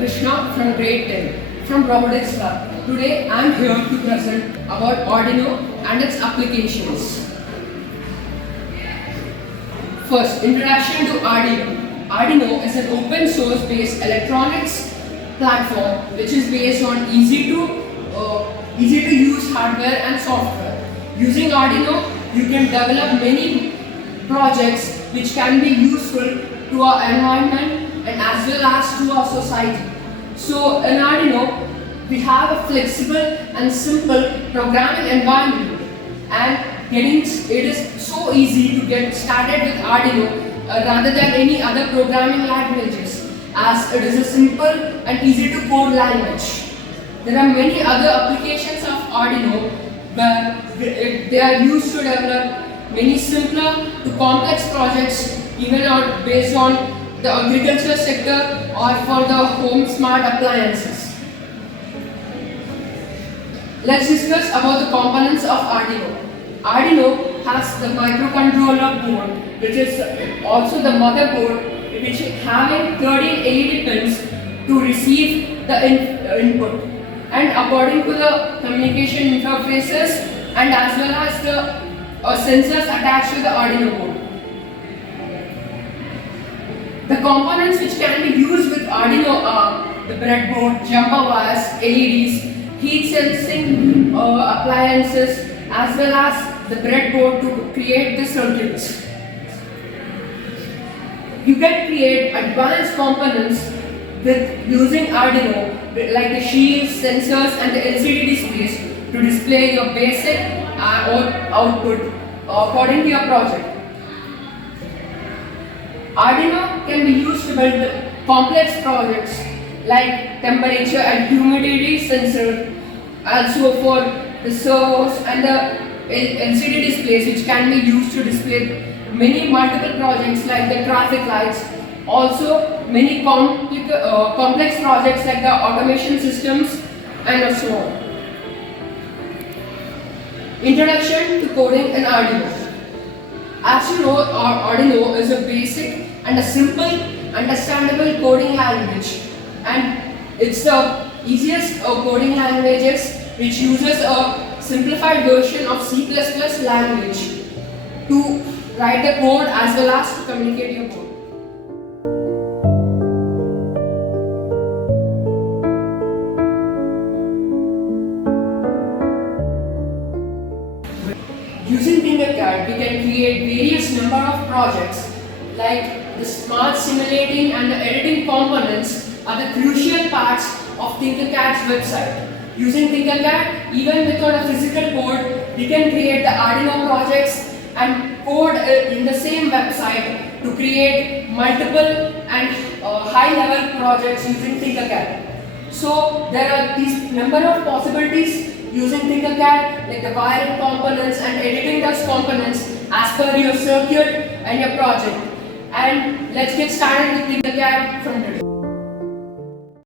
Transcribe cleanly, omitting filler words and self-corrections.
Krishna from grade 10 from Robotics lab. Today I am here to present about Arduino and its applications. First, introduction to Arduino. Arduino is an open source based electronics platform which is based on easy to use hardware and software. Using Arduino, you can develop many projects which can be useful to our environment and as well as to our society. So in Arduino, we have a flexible and simple programming environment, and it is so easy to get started with Arduino rather than any other programming languages, as it is a simple and easy to code language. There are many other applications of Arduino where they are used to develop many simpler to complex projects, even based on the agriculture sector or for the home smart appliances. Let's discuss about the components of Arduino. Arduino has the microcontroller board, which is also the motherboard, which having 13 LED pins to receive the input, and according to the communication interfaces and as well as the sensors attached to the Arduino board. The components which can be used with Arduino are the breadboard, jumper wires, LEDs, heat sensing appliances, as well as the breadboard to create the circuits. You can create advanced components with using Arduino, like the shields, sensors, and the LCD displays to display your basic output according to your project. Arduino can be used to build complex projects like temperature and humidity sensor, also for the servos and the LCD displays, which can be used to display many multiple projects like the traffic lights, also many complex projects like the automation systems and so on. Introduction to coding in Arduino. As you know, Arduino is a basic and a simple, understandable coding language, and it's the easiest coding languages which uses a simplified version of C++ language to write the code as well as to communicate your code. Using Tinkercad, we can create various number of projects, like the smart simulating and the editing components are the crucial parts of Tinkercad's website. Using Tinkercad, even without a physical code, we can create the Arduino projects and code in the same website to create multiple and high-level projects using Tinkercad. So there are these number of possibilities using Tinkercad, like the wiring components and editing those components as per your circuit and your project. And let's get started with Tinkercad from today.